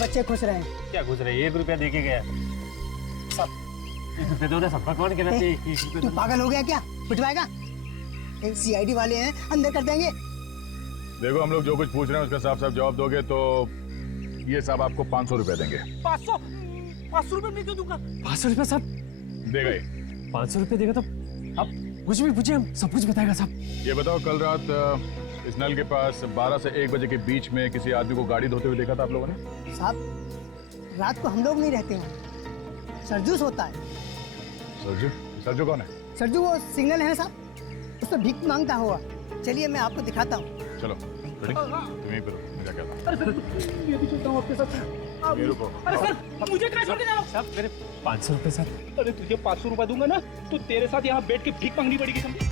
बच्चे खुश रहे। क्या खुश रहे? 1 रुपया देके गया सब। 1 रुपया दो ना, सबका कौन कहना चाहिए? 1 रुपया तू पागल हो गया क्या? पिटवाएगा? CID वाले हैं, अंदर कर देंगे। देखो हम लोग जो कुछ पूछ रहे हैं उसका साफ साफ जवाब दोगे तो ये साहब आपको 500 रुपया देंगे। 500 रुपये मैं क्यों दूंगा? 500 रुपया साहब देगा ही। 500 रुपये देगा तो अब कुछ भी पूछिए, हम सब कुछ बताएगा साहब। ये बताओ कल रात इस नल के पास 12 से 1 बजे के बीच में किसी आदमी को गाड़ी धोते हुए देखा था आप लोगों ने? साहब रात को हम लोग नहीं रहते हैं, सरजूस होता है। सरजू? सरजू कौन है? सरजू वो सिग्नल है साहब, उस पर भीख मांगता हुआ। चलिए मैं आपको दिखाता हूँ। चलो रेडी? तुम यहीं पे रहो, मैं जाके आता हूँ। अरे सर मैं भी चलता हूँ आपके साथ। ये रुको। अरे सर मुझे कहाँ छोड़ के जा रहा हो? साहब मेरे 500 रुपये साहब। अरे तुझे 500 रुपया दूंगा ना तो तेरे साथ यहाँ बैठ के भीख मांगनी पड़ेगी समझे?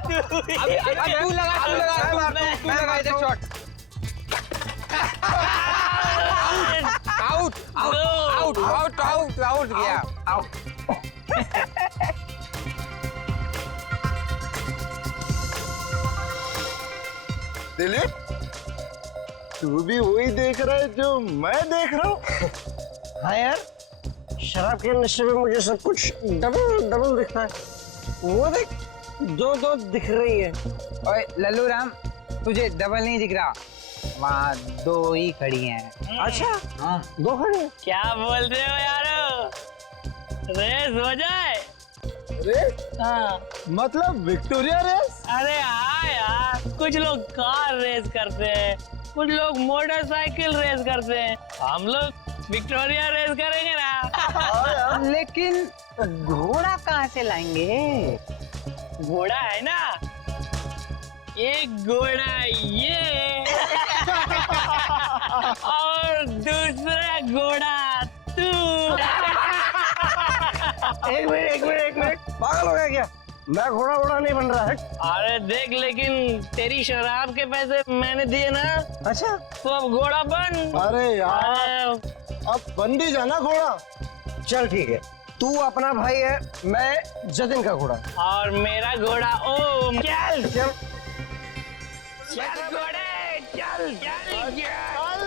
तू लगा इधर shot. Out out out out out गया आउट। दिलीप, तू भी वही देख रहा है जो मैं देख रहा हूँ? हाँ यार, शराब के नशे में मुझे सब कुछ डबल डबल दिखता है। वो देख, दो दिख रही है। ओए लल्लू राम, तुझे डबल नहीं दिख रहा, वहाँ 2 ही खड़ी हैं। अच्छा, हाँ 2 खड़े हैं। क्या बोल रहे हो यारो? रेस हो जाए? रेस? हाँ। मतलब विक्टोरिया रेस? अरे हाँ यार, कुछ लोग कार रेस करते हैं, कुछ लोग मोटरसाइकिल रेस करते हैं, हम लोग विक्टोरिया रेस करेंगे ना। लेकिन घोड़ा कहाँ से लाएंगे? घोड़ा है ना, एक घोड़ा ये और दूसरा घोड़ा तू। एक मिनट, पागल हो गया क्या? मैं घोड़ा नहीं बन रहा है। अरे देख, लेकिन तेरी शराब के पैसे मैंने दिए ना। अच्छा, तो अब घोड़ा बन। अरे यार, अब बन भी जाना घोड़ा। चल ठीक है, तू अपना भाई है, मैं जतिन का घोड़ा। और मेरा घोड़ा ओम। चल चल चल घोड़े, चल चल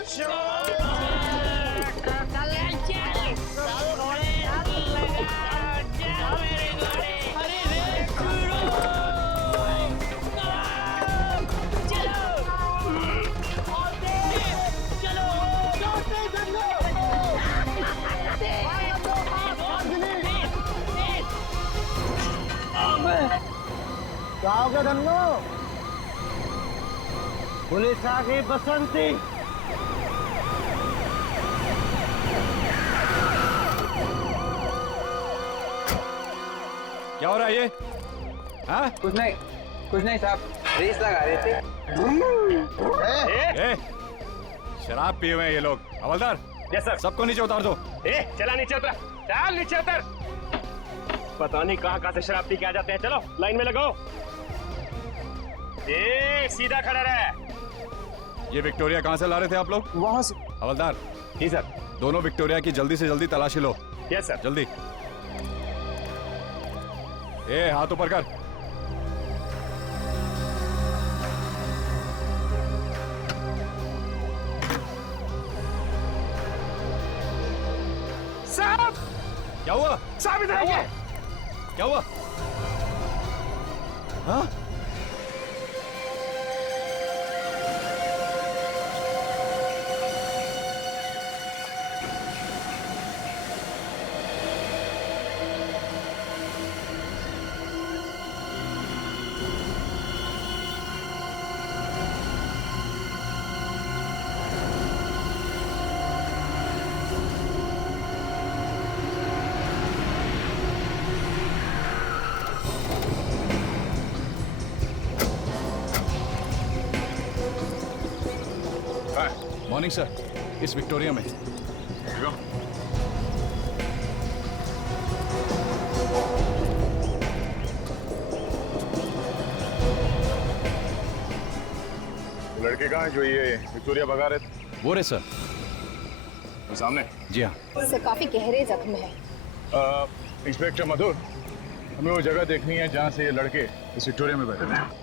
चल मेरे घोड़े। अरे रे शुरू, चलो क्या हो गया धन्नो? पुलिस आ गई बसंती। क्या हो रहा है ये? हाँ? कुछ नहीं साहब, रेस लगा रहे थे। ए, शराब पिए हुए हैं ये लोग। हवलदार, यस सर। सबको नीचे उतार दो। चला नीचे उतर, चल नीचे उतर। पता नहीं कहाँ से शराब पी के आ जाते हैं। चलो लाइन में लगाओ। सीधा खड़ा रहे। ये विक्टोरिया कहाँ से ला रहे थे आप लोग? वहां से। हवलदार, जी सर। दोनों विक्टोरिया की जल्दी से जल्दी तलाशी लो। Yes sir. जल्दी। ए, हाथ ऊपर कर। साहब, क्या हुआ? साहब इधर आइए। क्या हुआ? हाँ? मॉर्निंग सर, इस विक्टोरिया में। लड़के कहाँ हैं जो ये विक्टोरिया भगा रहे थे? वो रहे सर। वो सामने? जी हाँ। सर काफी गहरे जख्म है। इंस्पेक्टर मधुर, हमें वो जगह देखनी है जहाँ से ये लड़के इस विक्टोरिया में बैठे थे।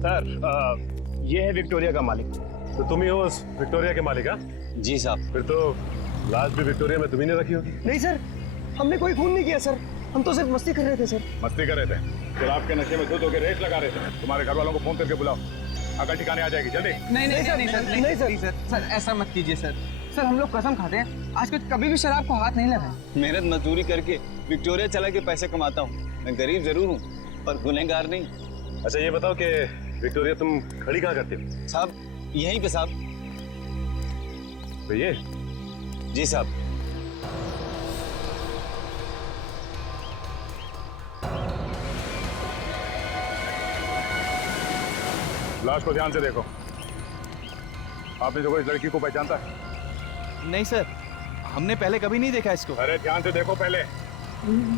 सर ये है विक्टोरिया का मालिक। तो तुम ही हो उस विक्टोरिया के मालिक? हाँ जी साहब। फिर तो लाश भी विक्टोरिया में तुम्ही ने रखी होगी। नहीं सर, हमने कोई खून नहीं किया सर, हम तो सिर्फ मस्ती कर रहे थे सर। मस्ती कर रहे थे? शराब के नशे में धुत होकर रेस लगा रहे थे। तुम्हारे घर वालों को फोन करके बुलाओ, अकल ठिकाने आ जाएगी। जल्दी। नहीं सर, ऐसा मत कीजिए सर। सर हम लोग कसम खाते हैं आज कुछ कभी भी शराब को हाथ नहीं लगाए। मेहनत मजदूरी करके विक्टोरिया चला के पैसे कमाता हूँ। मैं गरीब जरूर हूँ पर गुनहगार नहीं। अच्छा ये बताओ कि विक्टोरिया तुम खड़ी कहाँ करते हो? साहब यहीं पे साहब। तो ये जी साहब। लाश को ध्यान से देखो। आपने जो इस लड़की को पहचानता है? नहीं सर, हमने पहले कभी नहीं देखा इसको। अरे ध्यान से देखो पहले,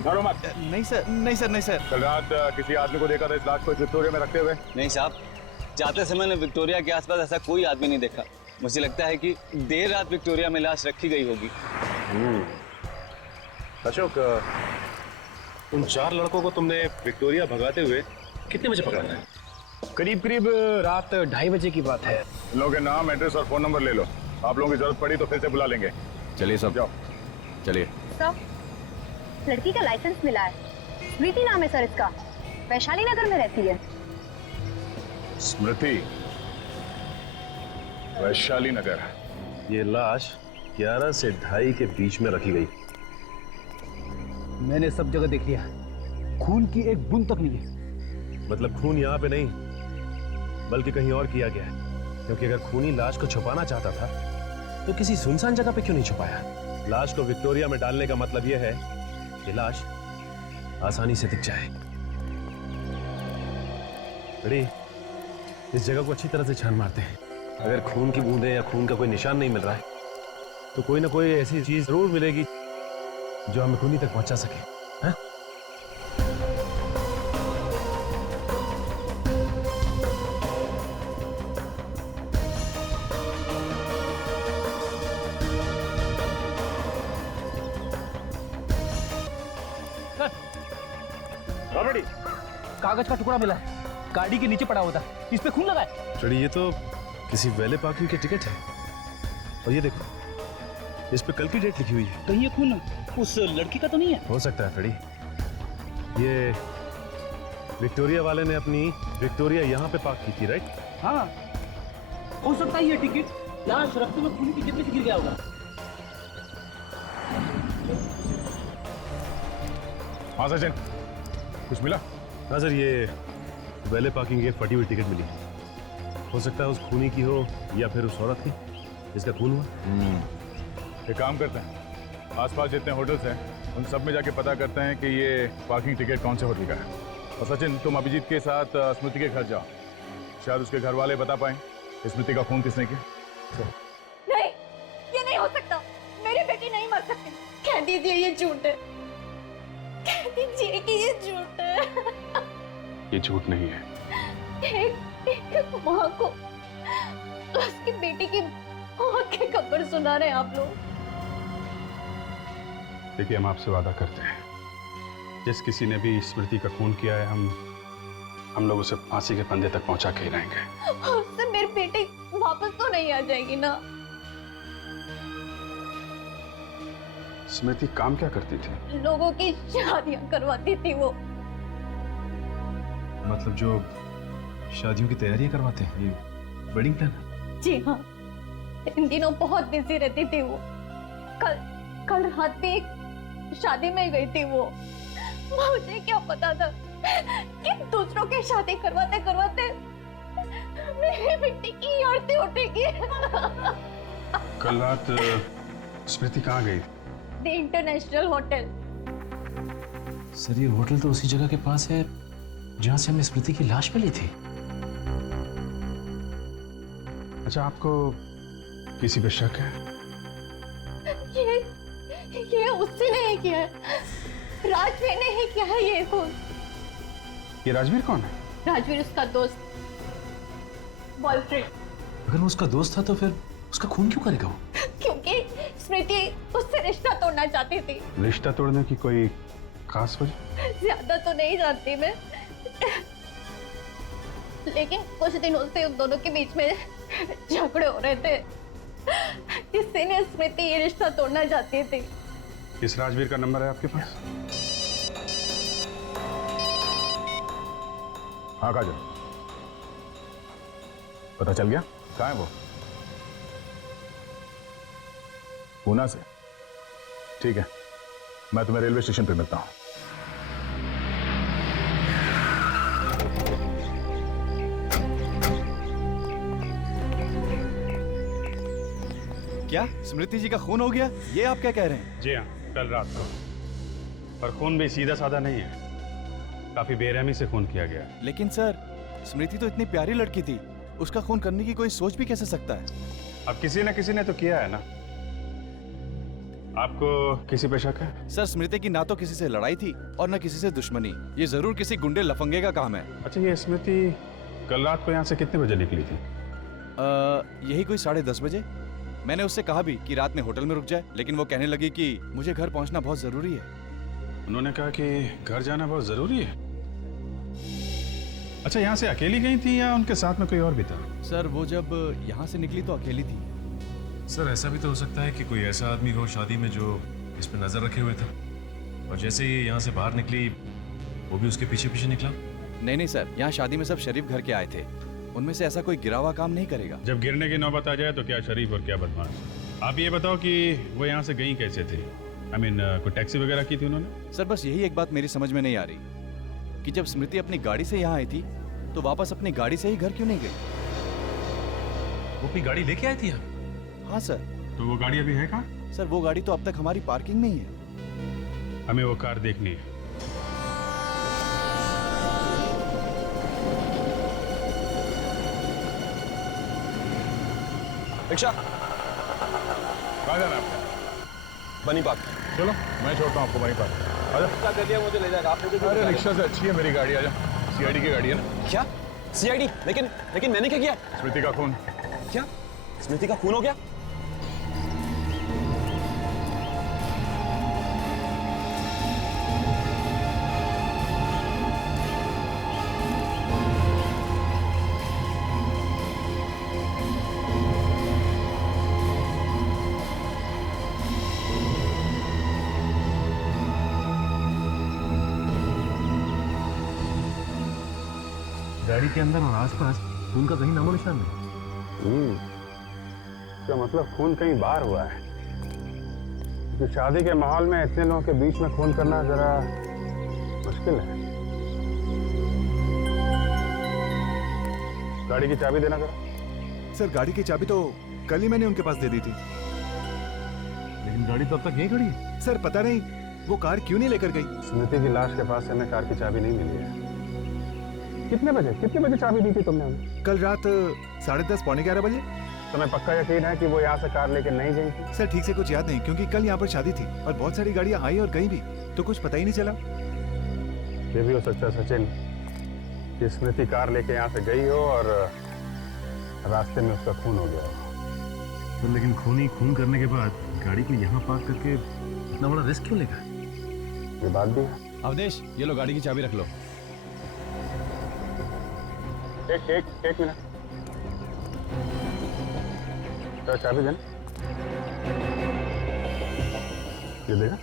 डरो मत। नहीं सर, नहीं सर, नहीं सर। कल रात किसी आदमी को देखा था इस लाश को विक्टोरिया में रखते हुए? नहीं साहब, जाते समय ने विक्टोरिया के आसपास ऐसा कोई आदमी नहीं देखा। मुझे लगता है कि देर रात विक्टोरिया में लाश रखी गई होगी। अशोक, उन 4 लड़कों को तुमने विक्टोरिया भगाते हुए कितने बजे पकड़ा था? करीब करीब रात 2:30 बजे की बात है। इन लोगों के नाम, एड्रेस और फोन नंबर ले लो। आप लोगों की जरूरत पड़ी तो फिर से बुला लेंगे। चलिए सब जाओ। चलिए। सर, लड़की का लाइसेंस मिला है। स्मृति नाम है सर इसका, वैशाली नगर में रहती है। स्मृति, वैशाली नगर। ये लाश 11 से 2:30 के बीच में रखी गई। मैंने सब जगह देख लिया, खून की एक बूंद तक नहीं है। मतलब खून यहाँ पे नहीं बल्कि कहीं और किया गया है। क्योंकि अगर खूनी लाश को छुपाना चाहता था तो किसी सुनसान जगह पे क्यों नहीं छुपाया? लाश को विक्टोरिया में डालने का मतलब यह है कि लाश आसानी से दिख जाए। बड़ी इस जगह को अच्छी तरह से छान मारते हैं। अगर खून की बूंदें या खून का कोई निशान नहीं मिल रहा है तो कोई ना कोई ऐसी चीज जरूर मिलेगी जो हमें खूनी तक पहुंचा सके। हाँ? कागज का टुकड़ा मिला है, गाड़ी के नीचे पड़ा हुआ था, इस पे खून लगा है। चलिए ये तो किसी वैले पार्किंग के टिकट है। और ये देखो इस पे कल की डेट लिखी हुई है। कहीं ये खून उस लड़की का तो नहीं है? हो सकता है फ्रेडी, ये विक्टोरिया वाले ने अपनी विक्टोरिया यहाँ पे पार्क की थी, राइट? हाँ, हो सकता है ये टिकट लाश रखते हुए खून की जेब में गिर गया होगा। हाँ सचिन, कुछ मिला? हाँ सर, ये वैले पार्किंग की एक फटी हुई टिकट मिली। हो सकता है उस खूनी की हो या फिर उस औरत की जिसका खून हुआ। एक काम करते हैं, आसपास जितने होटल्स हैं उन सब में जाके पता करते हैं कि ये पार्किंग टिकट कौन से होटल का है। और सचिन, तुम अभिजीत के साथ स्मृति के घर जाओ, शायद उसके घर वाले बता पाए स्मृति का खून किसने किया। नहीं, ये नहीं हो सकता। मेरी बेटी नहीं मर सकती। कह दीजिए ये झूठ है, कह दीजिए कि ये झूठ है। ये झूठ नहीं है। एक माँ को उसकी बेटी की मौत की खबर सुना रहे हैं आप लोग। देखिए, हम आपसे वादा करते हैं, जिस किसी ने भी स्मृति का खून किया है हम लोग उसे फांसी के फंदे तक पहुंचा के ही रहेंगे। उससे मेरी बेटी वापस तो नहीं आ जाएगी ना? स्मृति काम क्या करती थी? लोगों की शादियां करवाती थी वो। मतलब जो शादियों की तैयारियां करवाते हैं, ये वेडिंग प्लान? जी हाँ, इन दिनों बहुत बिजी रहती थी वो। कल रात भी एक शादी में गई थी वो। मुझे क्या पता था कि दूसरों की शादी करवाते करवाते मेरी बेटी की आरती उठेगी। कल रात स्मृति कहाँ गई? The international hotel. सर, ये होटल तो उसी जगह के पास है जहां से हमें स्मृति की लाश मिली थी। अच्छा, आपको किसी पे शक है? ये उससे नहीं किया है, राजवीर ने ही किया है ये खून। ये राजवीर कौन है? राजवीर उसका दोस्त, बॉयफ्रेंड। अगर वो उसका दोस्त था तो फिर उसका खून क्यों करेगा वो? क्योंकि स्मृति उससे रिश्ता तोड़ना चाहती थी। रिश्ता तोड़ने की कोई खास वजह? ज्यादा तो नहीं जानती मैं, लेकिन कुछ दिनों से उन दोनों के बीच में झगड़े हो रहे थे। इसलिए स्मृति ये रिश्ता तोड़ना चाहती थी। इस राजवीर का नंबर है आपके पास? हाँ काजल, पता चल गया कहाँ है वो? पूना से? ठीक है, मैं तुम्हें रेलवे स्टेशन पे मिलता हूँ। क्या स्मृति जी का खून हो गया? ये आप क्या कह रहे हैं? जी हाँ, कल रात को। पर खून भी सीधा साधा नहीं है, काफी बेरहमी से खून किया गया है। लेकिन सर, स्मृति तो इतनी प्यारी लड़की थी, उसका खून करने की कोई सोच भी कैसे सकता है? अब किसी न किसी ने तो किया है ना। आपको किसी पे शक है? सर, स्मृति की ना तो किसी से लड़ाई थी और ना किसी से दुश्मनी। ये जरूर किसी गुंडे लफंगे का काम है। अच्छा, ये स्मृति कल रात को यहाँ से कितने बजे निकली थी? यही कोई 10:30 बजे। मैंने उससे कहा भी कि रात में होटल में रुक जाए, लेकिन वो कहने लगी कि मुझे घर पहुंचना बहुत जरूरी है। उन्होंने कहा कि घर जाना बहुत जरूरी है। अच्छा, यहाँ से अकेली गई थी या उनके साथ में कोई और भी था? सर, वो जब यहाँ से निकली तो अकेली थी। सर, ऐसा भी तो हो सकता है कि कोई ऐसा आदमी हो शादी में जो इस पे नजर रखे हुए था, और जैसे ही यहाँ से बाहर निकली वो भी उसके पीछे पीछे निकला। नहीं सर, यहाँ शादी में सब शरीफ घर के आए थे, उनमें से ऐसा कोई गिरा हुआ काम नहीं करेगा। जब गिरने की नौबत आ जाए तो क्या शरीफ और क्या बदमाश। आप ये बताओ कि वो यहाँ से गई कैसे थी? कोई टैक्सी वगैरह की थी उन्होंने? सर, बस यही एक बात मेरी समझ में नहीं आ रही कि जब स्मृति अपनी गाड़ी से यहाँ आई थी तो वापस अपनी गाड़ी से ही घर क्यों नहीं गई? वो अपनी गाड़ी लेके आई थी यहाँ? हाँ सर। तो वो गाड़ी अभी है कहाँ? सर, वो गाड़ी तो अब तक हमारी पार्किंग में ही है। हमें वो कार देखनी है। रिक्शा कहाँ जाना है आपको? बनी पार्क। चलो, मैं छोड़ता हूँ आपको वहीं पर। क्या कर दिया, मुझे ले जाएगा आप? अरे रिक्शा से अच्छी है मेरी गाड़ी, आजा। सीआईडी की गाड़ी है ना? क्या सीआईडी? लेकिन मैंने क्या किया? स्मृति का खून। क्या स्मृति का खून हो गया? गाड़ी के अंदर और आसपास खून का कहीं नामो निशान नहीं। इसका मतलब खून कहीं बाहर हुआ है। तो शादी के माहौल में इतने लोगों के बीच में खून करना जरा मुश्किल है। गाड़ी की चाबी देना जरा। सर, गाड़ी की चाबी तो कल ही मैंने उनके पास दे दी थी। लेकिन गाड़ी तो अब तक यहीं खड़ी है। सर, पता नहीं वो कार क्यों नहीं लेकर गई। स्मृति की लाश के पास से हमें कार की चाबी नहीं मिली है। कितने बजे चाबी दी थी तुमने हमें? कल रात 10:30 पौने 11 बजे। तुम्हें पक्का यकीन है कि वो यहाँ से कार लेके नहीं गई थी? सर, ठीक से कुछ याद नहीं, क्योंकि कल यहाँ पर शादी थी और बहुत सारी गाड़ियाँ आई और गई भी, तो कुछ पता ही नहीं चला। ये भी हो सकता है सचिन कि स्मृति कार लेके यहाँ से गई हो और रास्ते में उसका खून हो गया हो। तो लेकिन खून करने के बाद गाड़ी को यहाँ पार्क करके इतना बड़ा रिस्क क्यों लेगा? ये बात भी है। अवधेश, ये लो गाड़ी की चाबी रख लो। एक मिनट, तो चाबी देना। ये देखा?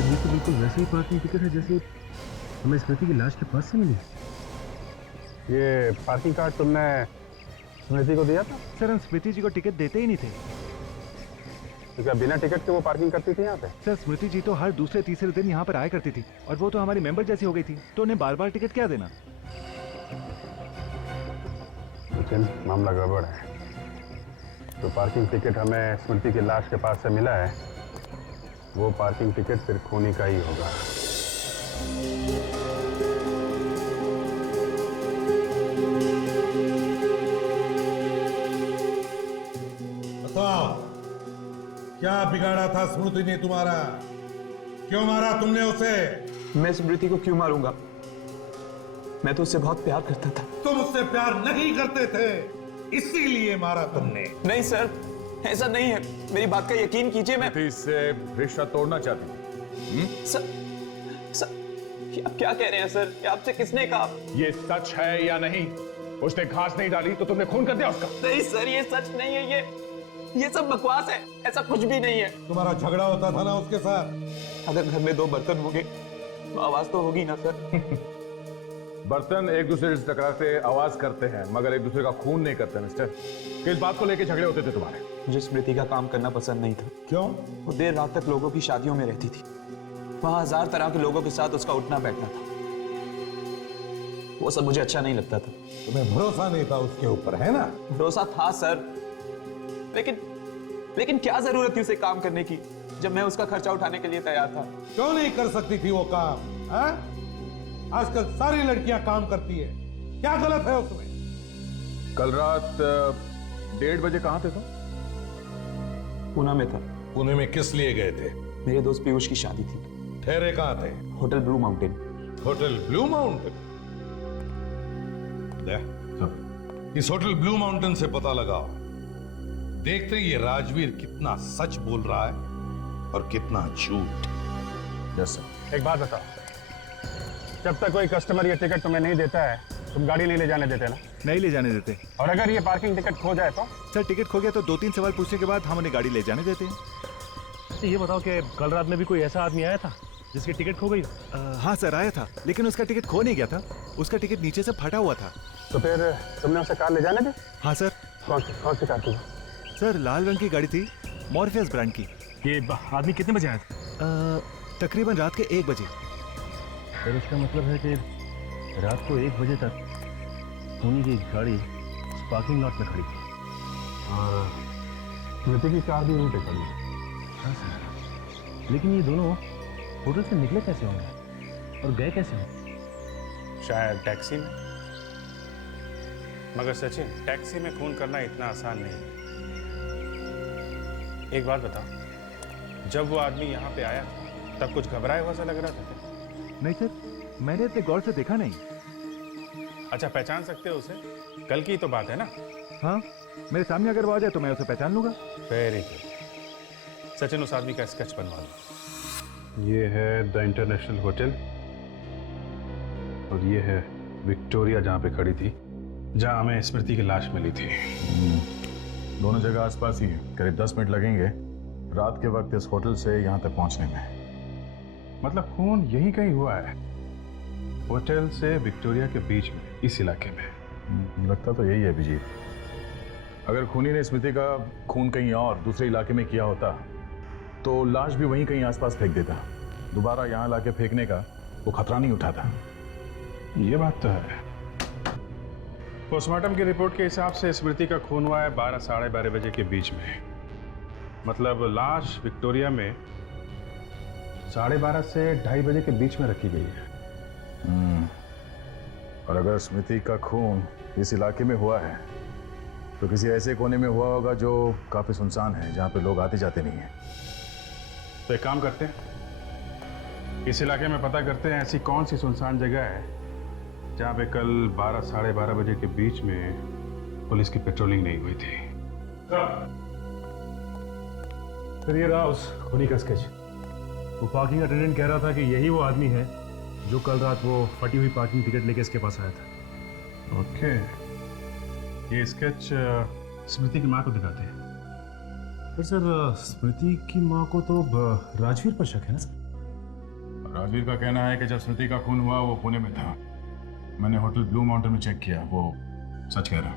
ये तो बिल्कुल वैसे ही पार्किंग टिकट है जैसे हमें स्मृति की लाश के पास से मिली। ये पार्किंग कार्ड तुमने स्मृति को दिया था? सर, हम स्मृति जी को टिकट देते ही नहीं थे। तो क्या बिना टिकट के वो पार्किंग करती थी यहाँ पे? सर, स्मृति जी तो हर दूसरे तीसरे दिन यहाँ पर आया करती थी और वो तो हमारी मेंबर जैसी हो गई थी, तो उन्हें बार बार टिकट क्या देना। लेकिन मामला गड़बड़ है। तो पार्किंग टिकट हमें स्मृति की लाश के पास से मिला है, वो पार्किंग टिकट सिर्फ खूनी का ही होगा। बताओ, क्या बिगाड़ा था स्मृति ने तुम्हारा? क्यों मारा तुमने उसे? मैं स्मृति को क्यों मारूंगा? मैं तो उससे बहुत प्यार करता था। तुम उससे प्यार नहीं करते थे, इसीलिए मारा तुमने। नहीं सर, ऐसा नहीं है, मेरी बात का यकीन कीजिए। मैं इससे रिश्ता तोड़ना चाहती हूँ। ये आप क्या कह रहे हैं सर? ये आपसे किसने कहा? ये सच है या नहीं? उसने घास नहीं डाली तो तुमने खून कर दिया उसका? नहीं सर, ये सच नहीं है। ये सब बकवास है, ऐसा कुछ भी नहीं है। तुम्हारा झगड़ा होता था ना उसके साथ? अगर घर में 2 बर्तन होंगे तो आवाज तो होगी ना सर। बर्तन एक दूसरे से टकराते आवाज करते हैं, मगर एक दूसरे का खून नहीं करते मिस्टर। किस बात को लेके झगड़े होते थे तुम्हारे? मुझे स्मृति का काम करना पसंद नहीं था। क्यों? वो देर रात तक लोगों की शादियों में रहती थी। वहां 1000 तरह के लोगों के साथ उसका उठना बैठना था। वो सब मुझे अच्छा नहीं लगता था। तुम्हें भरोसा नहीं था उसके ऊपर, है ना? भरोसा था सर, लेकिन क्या जरूरत थी उसे काम करने की जब मैं उसका खर्चा उठाने के लिए तैयार था? क्यों नहीं कर सकती थी वो काम? हाँ? आजकल सारी लड़कियां काम करती है, क्या गलत है उसमें? कल रात 1:30 बजे कहां थे तुम? पूना में था। पुणे में किस लिए गए थे? मेरे दोस्त पीयूष की शादी थी। ठहरे कहां थे? Hotel blue mountain. Hotel blue mountain? इस होटल ब्लू माउंटेन से पता लगाओ, देखते ये राजवीर कितना सच बोल रहा है और कितना झूठ। Yes sir. एक बात बताओ, जब तक कोई कस्टमर ये टिकट तुम्हें नहीं देता है, तुम गाड़ी नहीं ले जाने देते ना? नहीं ले जाने देते। और अगर ये पार्किंग टिकट खो जाए तो? सर टिकट खो गया तो 2-3 सवाल पूछने के बाद हम उन्हें गाड़ी ले जाने देते हैं। तो ये बताओ कि कल रात में भी कोई ऐसा आदमी आया था जिसकी टिकट खो गई? हाँ सर आया था, लेकिन उसका टिकट खो नहीं गया था। उसका टिकट नीचे से फटा हुआ था। तो फिर तुमने उसे कार ले जाने दी? हाँ सर। कौन सी कार थी? सर लाल रंग की गाड़ी थी, मॉर्फियस ब्रांड की। ये आदमी कितने बजे आया था? तकरीबन रात के 1 बजे। फिर इसका मतलब है कि रात को 1 बजे तक सोनी की गाड़ी पार्किंग लॉट में खड़ी थी और स्मृति की कार भी वहीं पे खड़ी है। हाँ सर, लेकिन ये दोनों होटल से निकले कैसे होंगे और गए कैसे होंगे? शायद टैक्सी में। मगर सचिन, टैक्सी में खून करना इतना आसान नहीं है। एक बात बताओ, जब वो आदमी यहाँ पे आया था तब कुछ घबराया हुआ सा लग रहा था क्या? नहीं सर, मैंने इतने गौर से देखा नहीं। अच्छा, पहचान सकते हो उसे? कल की तो बात है ना? हाँ, मेरे सामने अगर वो आ जाए तो मैं उसे पहचान लूंगा। Very good. सचिन, उस आदमी का स्केच बनवा लो। ये है द इंटरनेशनल होटल और ये है विक्टोरिया जहाँ पे खड़ी थी, जहाँ हमें स्मृति की लाश मिली थी। दोनों जगह आसपास ही है। करीब 10 मिनट लगेंगे रात के वक्त इस होटल से यहाँ तक पहुँचने में। मतलब खून यहीं कहीं हुआ है, होटल से विक्टोरिया के बीच में, इस इलाके में। लगता तो यही है अभिजीत। अगर खूनी ने स्मृति का खून कहीं और दूसरे इलाके में किया होता तो लाश भी वहीं कहीं आसपास फेंक देता। दोबारा यहाँ लाके फेंकने का वो खतरा नहीं उठाता। ये बात तो है। पोस्टमार्टम की रिपोर्ट के हिसाब से स्मृति का खून हुआ है 12 साढ़े 12 बजे के बीच में। मतलब लाश विक्टोरिया में 12:30 से 2:30 बजे के बीच में रखी गई है। और अगर स्मृति का खून इस इलाके में हुआ है तो किसी ऐसे कोने में हुआ होगा जो काफी सुनसान है, जहाँ पे लोग आते जाते नहीं हैं। तो एक काम करते हैं, इस इलाके में पता करते हैं ऐसी कौन सी सुनसान जगह है जहाँ पे कल 12 साढ़े 12 बजे के बीच में पुलिस की पेट्रोलिंग नहीं हुई थी। फिर ये रहा उस खूनी का स्केच। वो पार्किंग अटेंडेंट कह रहा था कि यही वो आदमी है जो कल रात वो फटी हुई पार्किंग टिकट लेके इसके पास आया था। ओके, ये स्केच स्मृति की माँ को दिखाते हैं। फिर सर स्मृति की माँ को तो राजवीर पर शक है ना सर? राजवीर का कहना है कि जब स्मृति का खून हुआ वो पुणे में था। मैंने होटल ब्लू माउंटेन में चेक किया, वो सच कह रहा।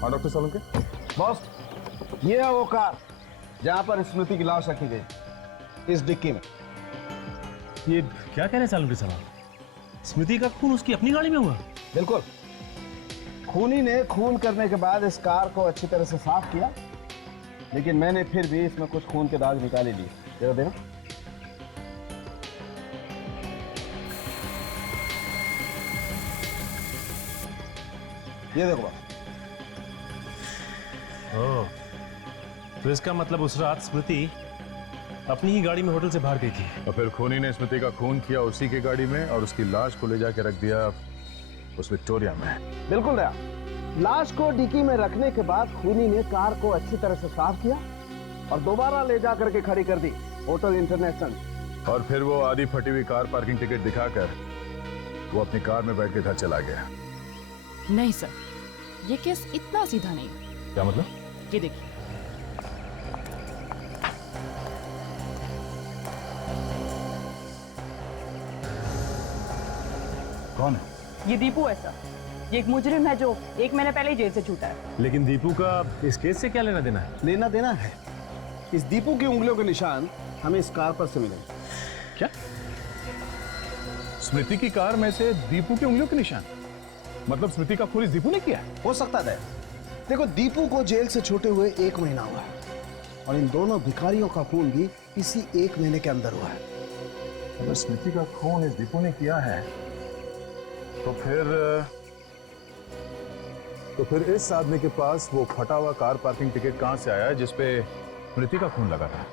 हाँ डॉक्टर सोलंकी। बॉस, ये है वो कार जहां पर स्मृति की लाश रखी गई, इस डिक्की में। ये क्या कह रहे हैं सालुंकी साहब? स्मृति का खून उसकी अपनी गाड़ी में हुआ? बिल्कुल। खूनी ने खून करने के बाद इस कार को अच्छी तरह से साफ किया, लेकिन मैंने फिर भी इसमें कुछ खून के दाग निकाल लिए। जरा देना। ये देखो बॉस। ओह, तो इसका मतलब उस रात स्मृति अपनी ही गाड़ी में होटल से बाहर गई थी। और फिर खूनी ने स्मृति का खून किया उसी की गाड़ी में और उसकी लाश को ले जाके रख दिया उस विक्टोरिया में। बिल्कुल दया। लाश को डिक्की में रखने के बाद खूनी ने कार को अच्छी तरह से साफ किया और दोबारा ले जा करके खड़ी कर दी होटल इंटरनेशनल। और फिर वो आधी फटी हुई कार पार्किंग टिकट दिखाकर वो अपनी कार में बैठ के घर चला गया। नहीं सर, ये केस इतना सीधा नहीं है। क्या मतलब? ये देखिए, कौन है? ये दीपू है सर। ये एक मुजरिम है जो 1 महीने पहले ही जेल से छूटा है। लेकिन दीपू का इस केस से क्या लेना देना है? लेना देना है, इस दीपू की उंगलियों के निशान हमें इस कार पर से मिले। क्या? स्मृति की कार में से दीपू की उंगलियों के निशान? मतलब स्मृति का खून इस दीपू ने किया है? हो सकता है। देखो, दीपू को जेल से छूटे हुए 1 महीना हुआ है और इन दोनों भिखारियों का खून भी इसी 1 महीने के अंदर हुआ है। अगर स्मृति का खून इस दीपू ने किया है तो फिर इस आदमी के पास वो फटा हुआ कार पार्किंग टिकट कहां से आया है जिसपे स्मृति का खून लगा था?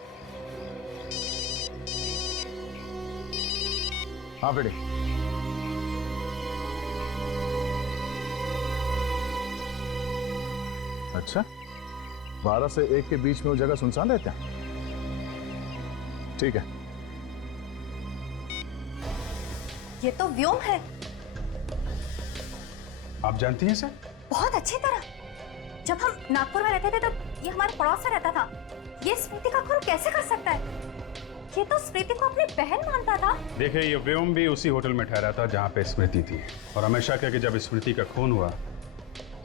हाँ बेटी, अच्छा, 12 से 1 के बीच में वो जगह सुनसान रहता है। ठीक है। ये तो व्योम है। आप जानती हैं सर? बहुत अच्छी तरह। जब हम नागपुर में रहते थे तब ये हमारे पड़ोस में रहता था। ये स्मृति का खून कैसे कर सकता है? ये तो स्मृति को अपनी बहन मानता था। देखिए, ये व्योम भी उसी होटल में ठहरा था जहाँ पे स्मृति थी और हमेशा क्या कि जब स्मृति का खून हुआ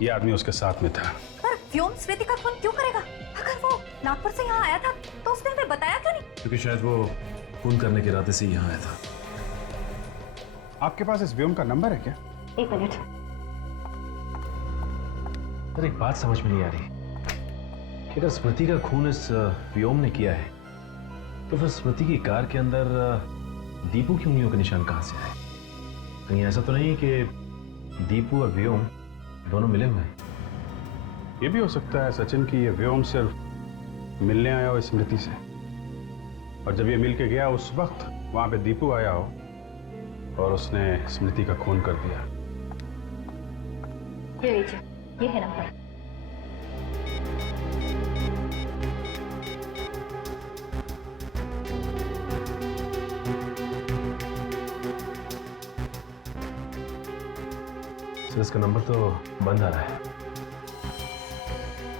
ये आदमी उसके साथ में था। पर व्योम स्मृति का खून क्यों करेगा? अगर वो नागपुर से यहाँ आया था तो उसने हमें बताया क्यों नहीं? क्योंकि शायद वो खून करने के इरादे से यहाँ आया था। आपके पास इस व्योम का नंबर है क्या? 1 मिनट। सर, एक बात समझ में नहीं आ रही कि अगर स्मृति का खून इस व्योम ने किया है तो फिर स्मृति की कार के अंदर दीपू की उंगलियों के निशान कहां से आए? कहीं ऐसा तो नहीं कि दीपू और व्योम दोनों मिले हुए हैं? ये भी हो सकता है सचिन कि ये व्योम सिर्फ मिलने आया हो स्मृति से और जब ये मिल के गया उस वक्त वहां पे दीपू आया हो और उसने स्मृति का खून कर दिया। ये लीजिए, ये है नंबर। सर, इसका नंबर तो बंद आ रहा है।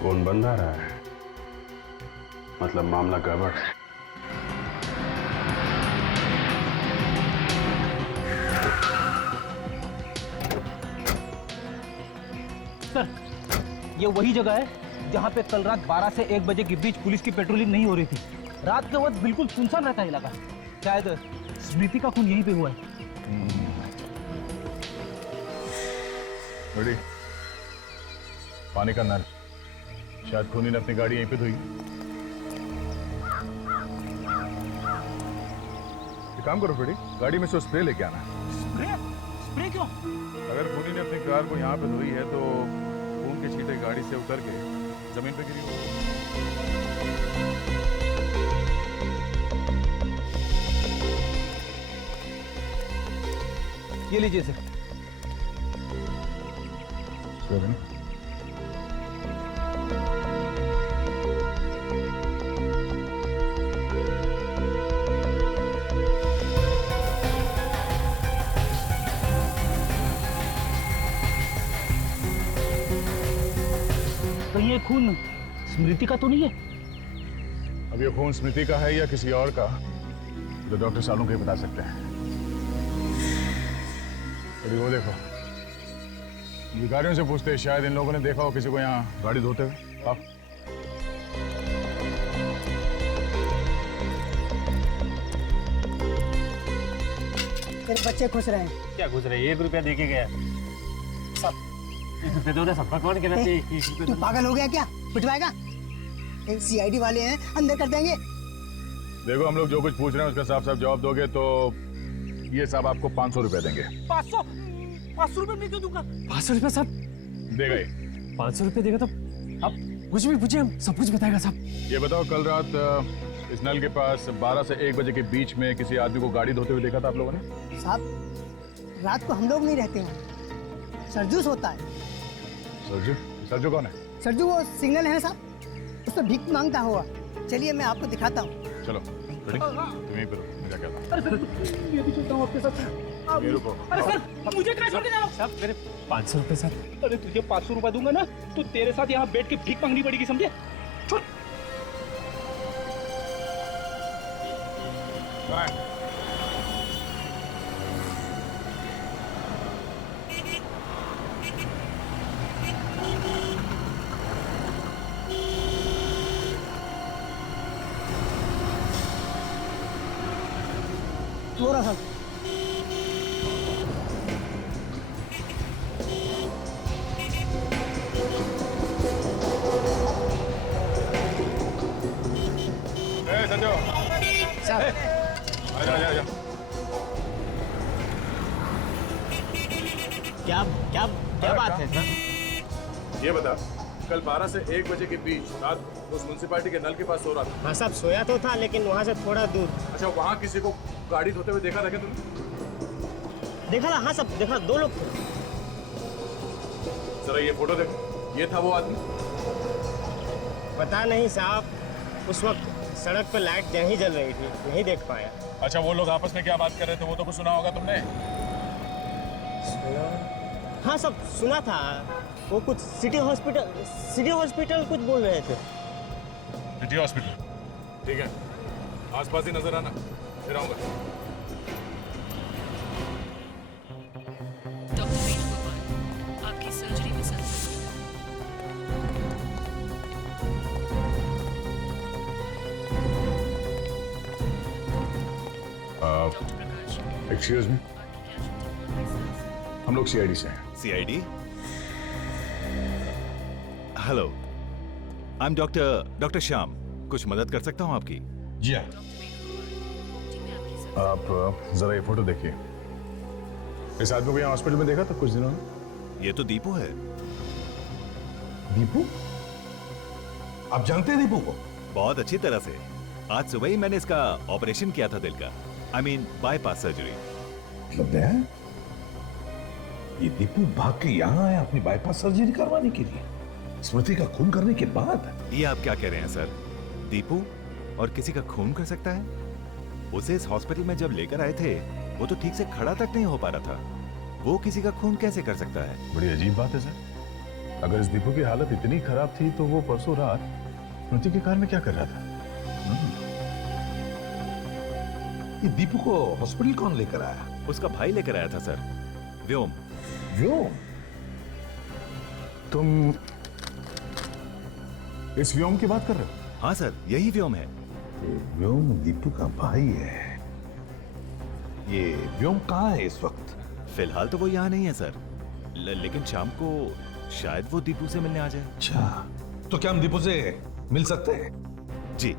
कौन बंद आ रहा है? मतलब मामला गड़बड़ है। सर, ये वही जगह है जहाँ पे कल रात 12 से 1 बजे के बीच पुलिस की पेट्रोलिंग नहीं हो रही थी। रात के वक्त बिल्कुल सुनसान रहता है इलाका। शायद स्मृति का खून यहीं पे हुआ है। बड़ी पानी का नल, शायद खूनी ने अपनी गाड़ी यहीं पे धोई। एक काम करो बेटी, गाड़ी में से स्प्रे लेके आना। स्प्रे क्यों? अगर खूनी ने अपनी कार को यहाँ पे धोई है तो खून के छींटे गाड़ी से उतर के जमीन पे गिरी होगी। ये लीजिए सर। तो ये खून स्मृति का तो नहीं है? अब ये खून स्मृति का है या किसी और का तो डॉक्टर सालों के बता सकते हैं। अभी वो देखो, भिखारियों से पूछते हैं, शायद इन लोगों ने देखा हो किसी को यहाँ गाड़ी धोते हुए। आप तेरे बच्चे खुश रहे। क्या खुश रहे? 1 रुपया देके गया सब। 1 रुपया दो ना, सबका कौन कहना चाहिए? 1 रुपया तू पागल हो गया क्या? पिटवाएगा? सीआईडी वाले हैं, अंदर कर देंगे। देखो, हम लोग जो कुछ पूछ रहे हैं उसका साफ साफ जवाब दोगे तो ये साहब आपको 500 रुपया देंगे। 500 रुपये मैं क्यों दूंगा? 500 रुपया साहब देगा ही। 500 रुपये देगा तो आप कुछ भी पूछिए, हम सब कुछ बताएगा साहब। ये बताओ, कल रात इस नल के पास 12 से 1 बजे के बीच में किसी आदमी को गाड़ी धोते हुए देखा था आप लोगों ने? साहब, रात को हम लोग नहीं रहते हैं, सरजू होता है। सरजू? सरजू कौन है? सरजू वो सिग्नल है ना साहब, उस पर भीख मांगता हुआ। चलिए मैं आपको दिखाता हूँ। चलो रेडी, तुम यहीं पर रहो, मैं जाके आता अरे सर मैं भी चलता हूँ आपके साथ। हूँ। ये रुको। अरे सर मुझे कहाँ छोड़ के जाओ? साहब मेरे 500 रुपए सर। अरे तुझे 500 रुपए दूंगा ना तो तेरे साथ यहाँ बैठ के भीख मांगनी पड़ेगी, समझे? छोड़। बाय। थोड़ा सा संजो, आजा। क्या क्या क्या बात है सर? ये बता, कल 12 से 1 बजे के बीच रात उस म्युनिसिपैलिटी के नल के पास सो रहा था। हाँ साहब, सोया तो था लेकिन वहाँ से थोड़ा दूर। अच्छा, वहाँ किसी को गाड़ी धोते हुए देखा था क्या तुमने? देखा ना? हाँ साहब देखा, 2 लोग थे। जरा ये फोटो देखो, ये था वो आदमी? पता नहीं साहब, उस वक्त सड़क पर लाइट नहीं जल रही थी, नहीं देख पाया। अच्छा, वो लोग आपस में क्या बात कर रहे थे वो तो कुछ सुना होगा तुमने? हाँ सब सुना था, वो कुछ सिटी हॉस्पिटल कुछ बोल रहे थे। सिटी हॉस्पिटल, ठीक है, आसपास ही नजर आना, फिर आऊंगा। डॉक्टर वेणुगोपाल, आपकी सर्जरी में सर। एक्सक्यूज मी, हम लोग सीआईडी से हैं। CID? Hello, I am doctor Shyam. कुछ मदद कर सकता हूँ आपकी? जी हाँ। आप जरा ये फोटो देखिए। इस आदमी को यहाँ हॉस्पिटल में देखा था कुछ दिनों में? ये तो दीपू है। दीपू? आप जानते हैं दीपू को? बहुत अच्छी तरह से। आज सुबह ही मैंने इसका ऑपरेशन किया था, दिल का। I mean bypass surgery. मतलब ये दीपू भाग के यहाँ आया अपनी बाईपास सर्जरी करवाने के लिए, स्मृति का खून करने के बाद? ये आप क्या कह रहे हैं सर? दीपू और किसी का खून कर सकता है? उसे इस हॉस्पिटल में जब लेकर आए थे वो तो ठीक से खड़ा तक नहीं हो पा रहा था, वो किसी का खून कैसे कर सकता है? बड़ी अजीब बात है सर। अगर इस दीपू की हालत इतनी खराब थी तो वो परसों रात स्मृति की कार में क्या कर रहा था? ये दीपू को हॉस्पिटल कौन लेकर आया? उसका भाई लेकर आया था सर, व्योम। व्योम? तुम इस व्योम की बात कर रहे हो? हाँ सर, यही व्योम है। व्योम दीपू का भाई है। ये व्योम कहाँ है इस वक्त? फिलहाल तो वो यहाँ नहीं है सर, लेकिन शाम को शायद वो दीपू से मिलने आ जाए। अच्छा, तो क्या हम दीपू से मिल सकते हैं? जी।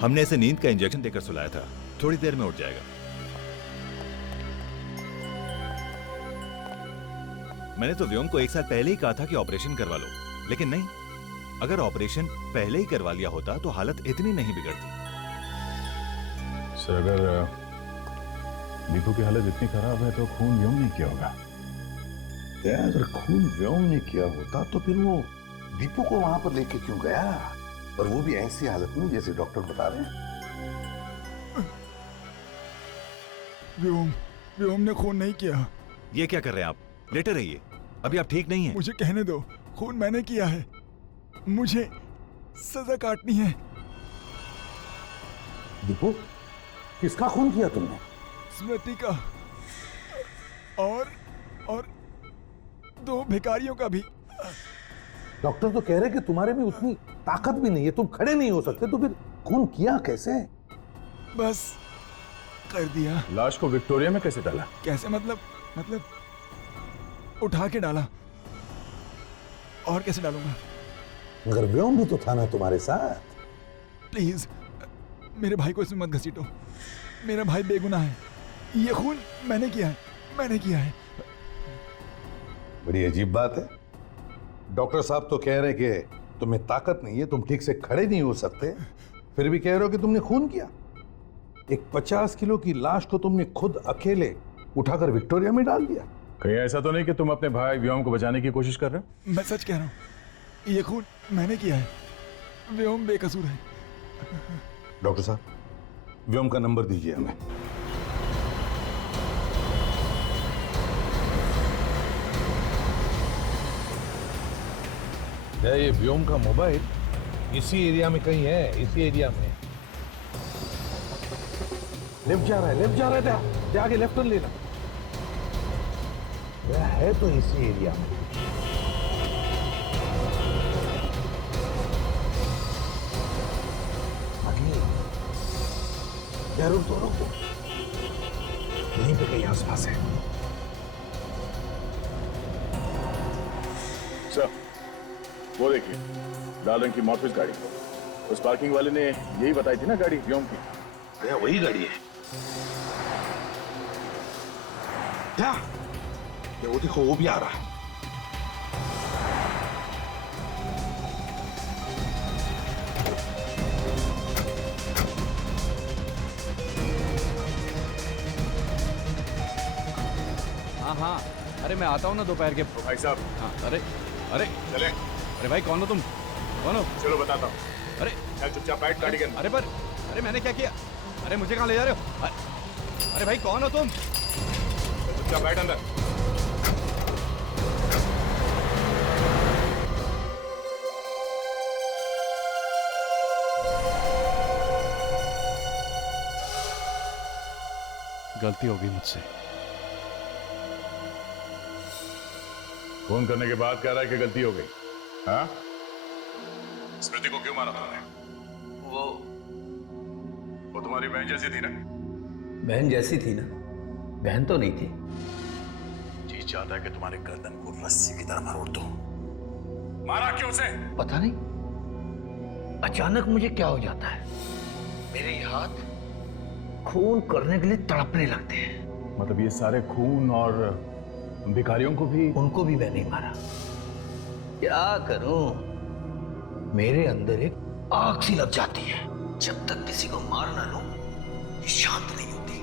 हमने इसे नींद का इंजेक्शन देकर सुलाया था, थोड़ी देर में उठ जाएगा। मैंने तो व्योम को 1 साल पहले ही कहा था कि ऑपरेशन करवा लो, लेकिन नहीं। अगर ऑपरेशन पहले ही करवा लिया होता तो हालत इतनी नहीं बिगड़ती। सर, अगर दीपू की हालत इतनी खराब है तो खून व्योम ने किया होगा। अगर खून व्योम ने किया होता तो फिर वो दीपू को वहां पर लेके क्यों गया, और वो भी ऐसी हालत में जैसे डॉक्टर बता रहे हैं? व्योम ने खून नहीं किया। ये क्या कर रहे हैं आप? लेटे रहिए, अभी आप ठीक नहीं हैं। मुझे कहने दो, खून मैंने किया है, मुझे सजा काटनी है। दीपू, किसका खून किया तुमने? स्मृति का, और 2 भिखारियों का भी। डॉक्टर तो कह रहे कि तुम्हारे में उतनी ताकत भी नहीं है, तुम खड़े नहीं हो सकते, तो फिर खून किया कैसे? बस कर दिया। लाश को विक्टोरिया में कैसे डाला? कैसे मतलब उठा के डाला। और कैसे डालूंगा? मगर व्योम भी तो था ना तुम्हारे साथ। प्लीज मेरे भाई को इसमें मत घसीटो, मेरा भाई बेगुनाह है। ये खून मैंने किया है। बड़ी अजीब बात है। डॉक्टर साहब तो कह रहे कि तुम्हें ताकत नहीं है, तुम ठीक से खड़े नहीं हो सकते, फिर भी कह रहे हो कि तुमने खून किया। एक 50 किलो की लाश को तुमने खुद अकेले उठाकर विक्टोरिया में डाल दिया। कहीं ऐसा तो नहीं कि तुम अपने भाई व्योम को बचाने की कोशिश कर रहे हो? मैं सच कह रहा हूँ, ये खून मैंने किया है। व्योम बेकसूर है। डॉक्टर साहब, व्योम का नंबर दीजिए हमें। ये व्योम का मोबाइल इसी एरिया में कहीं है, इसी एरिया में। लेफ्ट जा रहा है, आगे लेफ्ट टर्न लेना। है तो इसी एरिया में। रुक दो, यहीं पे कहीं आसपास है। सर, वो देखिए, लाल रंग की मॉर्फिस गाड़ी। उस पार्किंग वाले ने यही बताई थी ना गाड़ी व्योम की। यह वही गाड़ी है। क्या? ये वो देखो, वो भी आ रहा है। हाँ, अरे मैं आता हूँ ना दोपहर के। भाई साहब। हाँ, अरे चले। अरे भाई कौन हो तुम? कौन हो? चलो बताता हूँ। अरे चुपचाप बैठ गाड़ी के अंदर। अरे मैंने क्या किया? अरे मुझे कहाँ ले जा रहे हो? अरे भाई कौन हो तुम? चुपचाप बैठ अंदर। गलती हो गई मुझसे। फोन करने के बाद कह रहा है कि गलती हो गई। हाँ? स्मृति को क्यों मारा तुमने? वो तुम्हारी बहन जैसी थी ना? बहन जैसी थी ना? बहन तो नहीं थी। जी चाहता है कि तुम्हारे गर्दन को रस्सी की तरह मरोड़ दो। मारा क्यों उसे? पता नहीं, अचानक मुझे क्या हो जाता है, मेरे ये हाथ खून करने के लिए तड़पने लगते हैं। मतलब ये सारे खून और भिखारियों को भी? उनको भी मैं नहीं मारा। क्या करूं, मेरे अंदर एक आग सी लग जाती है। जब तक किसी को मार ना लूं, शांत नहीं होती।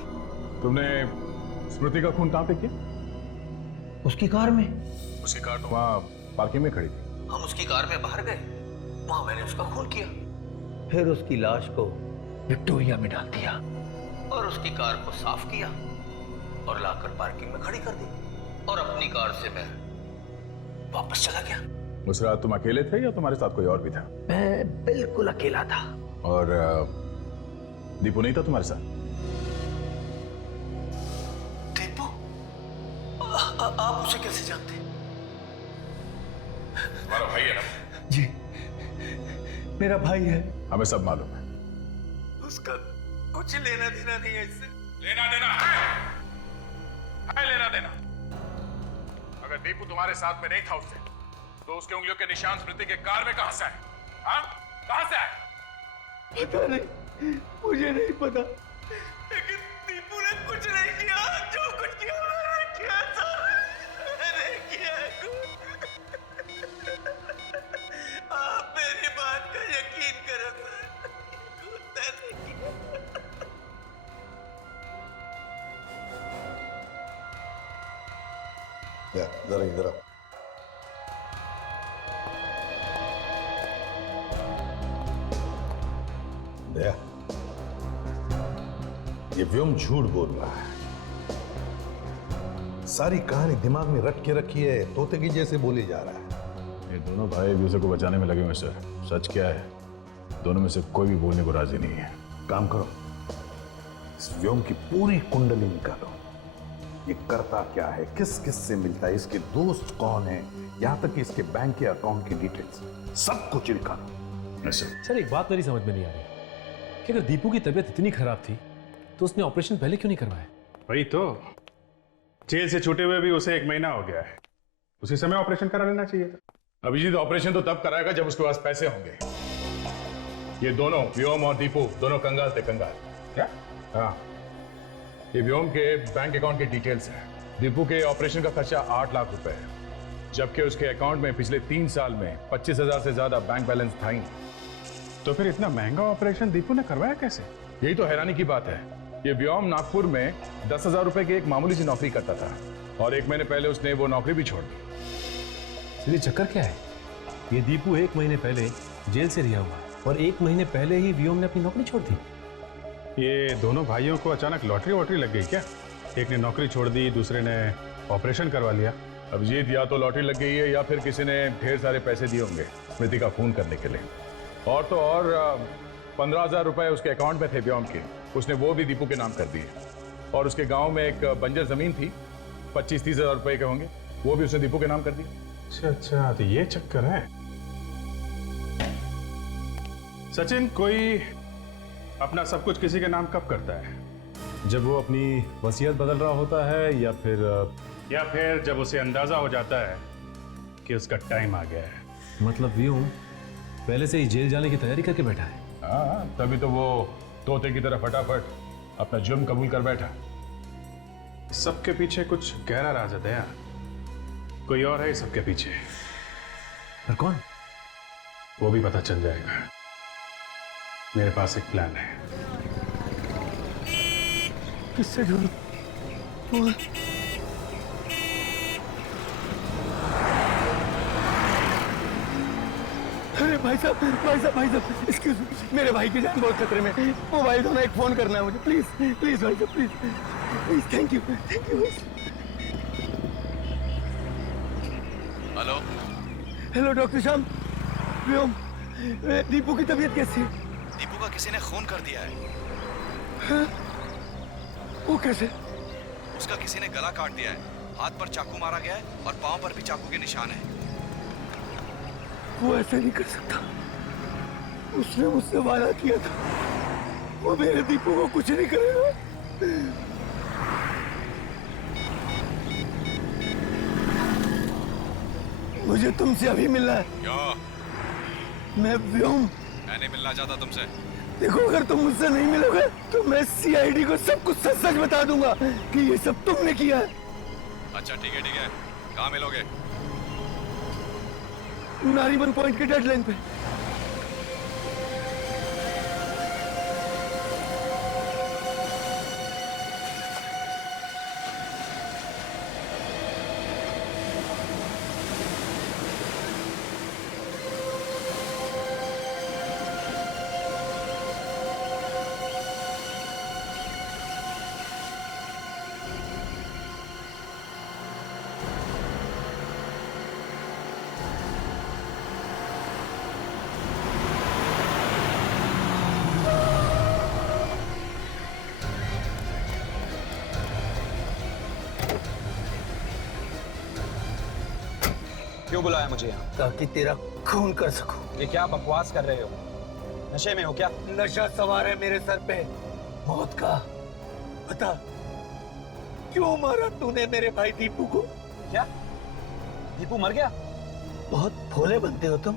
तुमने स्मृति का खून कहां पे किया? उसकी कार में। उसकी कार तो वहां पार्किंग में खड़ी थी। हम उसकी कार में बाहर गए, वहां मैंने उसका खून किया। फिर उसकी लाश को विक्टोरिया में डाल दिया और उसकी कार को साफ किया और लाकर पार्किंग में खड़ी कर दी और अपनी कार से मैं वापस चला गया। उस रात तुम अकेले थे या तुम्हारे साथ कोई और भी था? मैं बिल्कुल अकेला था। और दीपू नहीं था तुम्हारे साथ? दीपू? आप उसे कैसे जानते? तुम्हारा भाई है ना? जी, मेरा भाई है। हमें सब मालूम है। उसका कुछ लेना देना नहीं है इससे। लेना देना है लेना देना। अगर दीपू तुम्हारे साथ में नहीं था उससे, तो उसके उंगलियों के निशान स्मृति के कार में कहां से आए? हाँ? कहां से आए? पता नहीं, मुझे नहीं पता, लेकिन दीपू ने कुछ नहीं किया। जो कुछ किया मैंने किया था, मैंने किया। आप मेरी बात का यकीन करो सर, जरा इधर आ। दया, ये व्योम झूठ बोल रहा है। सारी कहानी दिमाग में रट के रखी है, तोते की जैसे बोले जा रहा है। ये दोनों भाई एक दूसरे को बचाने में लगे हुए सर। सच क्या है, दोनों में से कोई भी बोलने को राजी नहीं है। काम करो, इस व्योम की पूरी कुंडली निकालो। ये करता क्या है, किस किस से मिलता है, इसके दोस्त कौन है, यहां तक कि इसके बैंक के अकाउंट की डिटेल्स सब कुछ निकालो। सर एक बात मेरी समझ में नहीं आ रही कि अगर दीपू की तबीयत इतनी खराब थी तो उसने ऑपरेशन पहले क्यों नहीं करवाया? वही तो, जेल से छूटे हुए भी उसे 1 महीना हो गया है, उसी समय ऑपरेशन करा लेना चाहिए था। अभिजीत ऑपरेशन तो तब कराएगा जब उसके पास पैसे होंगे। ये दोनों व्योम और दीपू दोनों कंगाल थे, कंगाल। क्या? हाँ, ये व्योम के बैंक अकाउंट के डिटेल्स हैं। दीपू के ऑपरेशन का खर्चा 8 लाख रुपए है, जबकि उसके अकाउंट में पिछले 3 साल में 25,000 से ज्यादा बैंक बैलेंस था ही। तो फिर इतना महंगा ऑपरेशन दीपू ने करवाया कैसे? यही तो हैरानी की बात है। ये व्योम नागपुर में 10,000 रुपए की एक मामूली सी नौकरी करता था और 1 महीने पहले उसने वो नौकरी भी छोड़ दी। चलिए चक्कर क्या है? ये दीपू 1 महीने पहले जेल से रिहा हुआ और 1 महीने पहले ही व्योम ने अपनी नौकरी छोड़ दी। ये दोनों भाइयों को अचानक लॉटरी वॉटरी लग गई क्या? एक ने नौकरी छोड़ दी, दूसरे ने ऑपरेशन करवा लिया। अभिजीत, या तो लॉटरी लग गई है या फिर किसी ने ढेर सारे पैसे दिए होंगे स्मृति का खून करने के लिए। और तो और 15,000 रुपए उसके अकाउंट में थे व्योम के, उसने वो भी दीपू के नाम कर दिए। और उसके गांव में एक बंजर जमीन थी, 25-30 हजार रुपए के होंगे, वो भी उसने दीपू के नाम कर दिए। अच्छा अच्छा, तो ये चक्कर है। सचिन, कोई अपना सब कुछ किसी के नाम कब करता है? जब वो अपनी वसीयत बदल रहा होता है या फिर जब उसे अंदाजा हो जाता है कि उसका टाइम आ गया है। मतलब व्योम पहले से ही जेल जाने की तैयारी करके बैठा है। हाँ, तभी तो वो तोते की तरह फटाफट अपना जुर्म कबूल कर बैठा। सबके पीछे कुछ गहरा राज है दया, कोई और है सबके पीछे। पर कौन? वो भी पता चल जाएगा। मेरे पास एक प्लान है। किससे जुड़ी? अरे भाई साहब, एक्सक्यूज मी, मेरे भाई की जान बहुत खतरे में। मोबाइल दो ना, एक फोन करना है मुझे, प्लीज प्लीज भाई साहब, please. Thank you. Hello hello doctor Shyam, Vyom, Deepu की तबीयत कैसी है? दीपू का किसी ने खून कर दिया है। हाँ? वो कैसे? उसका किसी ने गला काट दिया है, हाथ पर चाकू मारा गया है और पांव पर भी चाकू के निशान है। वो ऐसा नहीं कर सकता, उसने मुझसे वादा किया था, वो मेरे दीपू को कुछ नहीं करेगा। मुझे तुमसे अभी मिलना है। क्यों? मैं व्योम। मैं नहीं मिलना चाहता तुमसे। देखो, अगर तुम मुझसे नहीं मिलोगे तो मैं सीआईडी को सब कुछ सच सच बता दूंगा कि ये सब तुमने किया है। अच्छा ठीक है, कहाँ मिलोगे? नारीवन पॉइंट के डेडलाइन पे। क्यों बुलाया मुझे यहाँ? ताकि तेरा खून कर सकूं। ये क्या बकवास कर रहे हो? नशे में हो क्या? नशा सवार है मेरे सर पे, मौत का। बता, क्यों मारा तूने मेरे भाई दीपू को? क्या दीपू मर गया? बहुत भोले बनते हो तुम।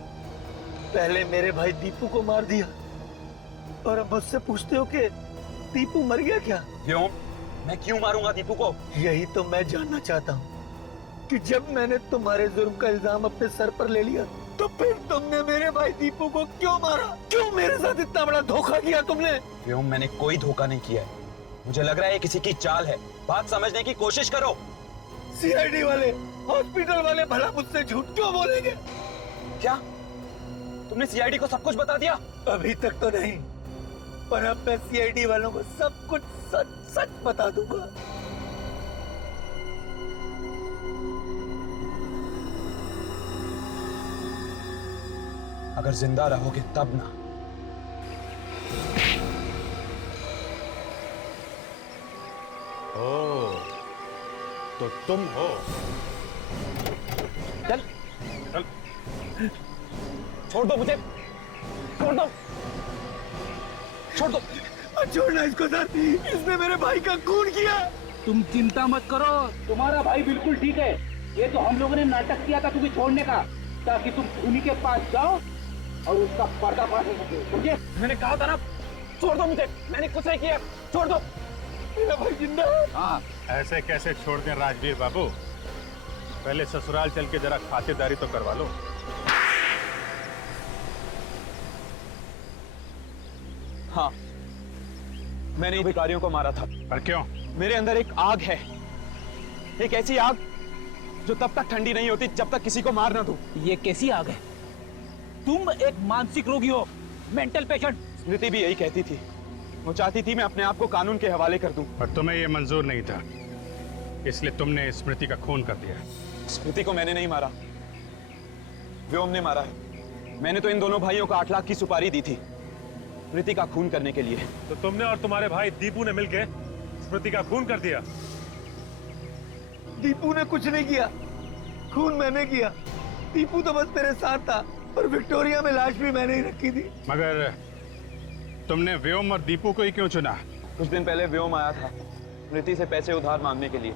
पहले मेरे भाई दीपू को मार दिया और अब मुझसे पूछते हो कि दीपू मर गया क्या? क्यों? मैं क्यों मारूंगा दीपू को? यही तो मैं जानना चाहता हूँ कि जब मैंने तुम्हारे जुर्म का इल्जाम अपने सर पर ले लिया तो फिर तुमने मेरे भाई दीपू को क्यों मारा? क्यों मेरे साथ इतना बड़ा धोखा किया तुमने? क्यों? मैंने कोई धोखा नहीं किया है। मुझे लग रहा है ये किसी की चाल है। बात समझने की कोशिश करो। सीआईडी वाले, हॉस्पिटल वाले भला मुझसे झूठ क्यों बोलेंगे? क्या तुमने सीआईडी को सब कुछ बता दिया? अभी तक तो नहीं, पर अब मैं सीआईडी वालों को सब कुछ सच सच बता दूंगा। अगर जिंदा रहोगे तब ना। ओ, तो तुम हो। चल चल, छोड़ दो मुझे, छोड़ दो, छोड़ दो। छोड़ना इसको सर, इसने मेरे भाई का खून किया। तुम चिंता मत करो, तुम्हारा भाई बिल्कुल ठीक है। ये तो हम लोगों ने नाटक किया था तुम्हें छोड़ने का, ताकि तुम खूनी के पास जाओ और उसका पर्दाफाश हो सके। समझे? मैंने कहा था ना, छोड़ दो मुझे, मैंने कुछ नहीं किया, छोड़ दो। मेरा भाई जिंदा है। हाँ, ऐसे कैसे छोड़ दें राजवीर बाबू? पहले ससुराल चल के जरा खातिरदारी तो करवा लो। हाँ, मैंने इन भिखारियों को मारा था। पर क्यों? मेरे अंदर एक आग है, एक ऐसी आग जो तब तक ठंडी नहीं होती जब तक किसी को मार ना दूं। ये कैसी आग है? तुम एक मानसिक रोगी हो, मेंटल पेशेंट। स्मृति भी यही कहती थी, वो चाहती थी मैं अपने आप को कानून के हवाले कर दूं। पर तुम्हें ये मंजूर नहीं था, इसलिए तुमने स्मृति का खून कर दिया। स्मृति को मैंने नहीं मारा, व्योम ने मारा है। मैंने तो इन दोनों भाइयों को 8 लाख की सुपारी दी थी स्मृति का खून करने के लिए। तो तुमने और तुम्हारे भाई दीपू ने मिलकर स्मृति का खून कर दिया? दीपू ने कुछ नहीं किया, खून मैंने किया। दीपू तो बस मेरे साथ था और विक्टोरिया में लाश भी मैंने ही रखी थी। मगर तुमने व्योम और दीपू को ही क्यों चुना? कुछ दिन पहले व्योम आया था स्मृति से पैसे उधार मांगने के लिए,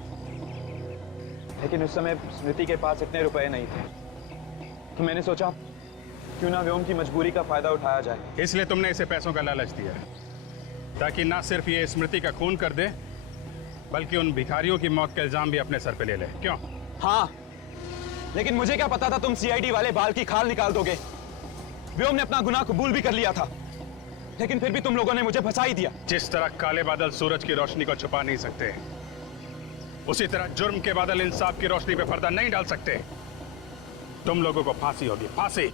लेकिन उस समय स्मृति के पास इतने रुपए नहीं थे, तो मैंने सोचा क्यों ना व्योम की मजबूरी का फायदा उठाया जाए। इसलिए तुमने इसे पैसों का लालच दिया, ताकि ना सिर्फ ये स्मृति का खून कर दे, बल्कि उन भिखारियों की मौत का इल्जाम भी अपने सर पे ले ले। क्यों? हाँ, लेकिन मुझे क्या पता था तुम सीआईडी वाले बाल की खाल निकाल दोगे। व्योम ने अपना गुनाह कबूल भी कर लिया था, लेकिन फिर भी तुम लोगों ने मुझे फंसा ही दिया। जिस तरह काले बादल सूरज की रोशनी को छुपा नहीं सकते, उसी तरह जुर्म के बादल इंसाफ की रोशनी पे पर्दा नहीं डाल सकते। तुम लोगों को फांसी होगी, फांसी।